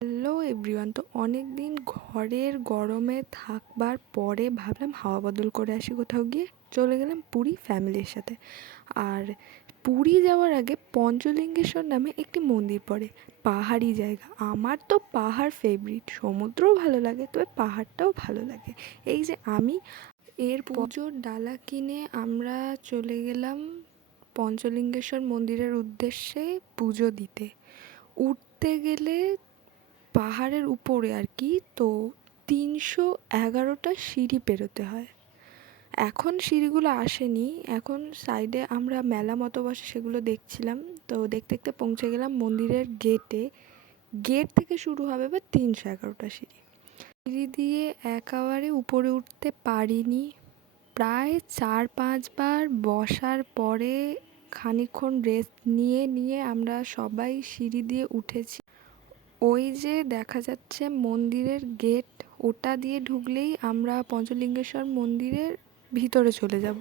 Hello everyone. তো অনেক দিন ঘরের গরমে থাকবার পরে ভাবলাম হাওয়া বদল করে আসি কোথাও গিয়ে। চলে গেলাম পুরী ফ্যামিলির সাথে। আর পুরী যাওয়ার আগে পঞ্চলিঙ্গেশ্বর নামে একটি মন্দির পড়ে, পাহাড়ি জায়গা। আমার তো পাহাড় ফেভারিট, সমুদ্রও ভালো লাগে, তবে পাহাড়টাও ভালো লাগে। এই যে আমি এর পুজোর ডালা কিনে আমরা চলে গেলাম পঞ্চলিঙ্গেশ্বর মন্দিরের উদ্দেশ্যে পুজো দিতে। উঠতে গেলে পাহাড়ের উপরে আর কি, তো 311টা সিঁড়ি পেরোতে হয়। এখন সিঁড়িগুলো আসেনি, এখন সাইডে আমরা মেলা মতো বসে সেগুলো দেখছিলাম। তো দেখতে দেখতে পৌঁছে গেলাম মন্দিরের গেটে। গেট থেকে শুরু হবে এবার 311টা সিঁড়ি। সিঁড়ি দিয়ে একেবারে উপরে উঠতে পারিনি। প্রায় 4-5 বার বসার পরে খানিকক্ষণ রেস্ট নিয়ে নিয়ে আমরা সবাই সিঁড়ি দিয়ে উঠেছি। ওই যে দেখা যাচ্ছে মন্দিরের গেট, ওটা দিয়ে ঢুকলেই আমরা পঞ্চলিঙ্গেশ্বর মন্দিরের ভিতরে চলে যাব।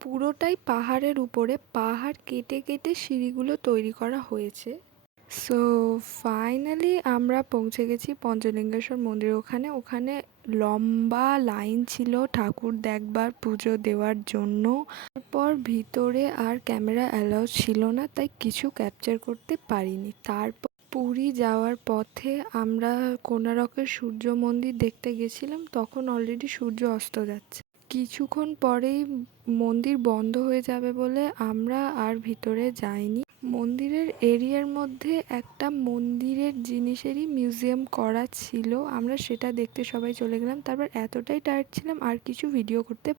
পুরোটাই পাহাড়ের উপরে, পাহাড় কেটে কেটে সিঁড়িগুলো তৈরি করা হয়েছে। সো ফাইনালি আমরা পৌঁছে গেছি পঞ্চলিঙ্গেশ্বর মন্দির। ওখানে ওখানে লম্বা লাইন ছিল ঠাকুর দেখবার, পুজো দেওয়ার জন্য। তারপর ভিতরে আর ক্যামেরা অ্যালাউ ছিল না, তাই কিছু ক্যাপচার করতে পারিনি। তারপর পুরী যাওয়ার পথে আমরা কোণারকের সূর্য মন্দির দেখতে গেছিলাম, তখন অলরেডি সূর্য অস্ত যাচ্ছে। কিছুক্ষণ পরেই মন্দির বন্ধ হয়ে যাবে বলে আমরা আর ভিতরে যাইনি। মন্দিরের এরিয়ার মধ্যে একটা মন্দিরের জিনিসেরই মিউজিয়াম করা ছিল, আমরা সেটা দেখতে সবাই চলে গেলাম। তারপর এতটাই টায়ার্ড ছিলাম আর কিছু ভিডিও করতে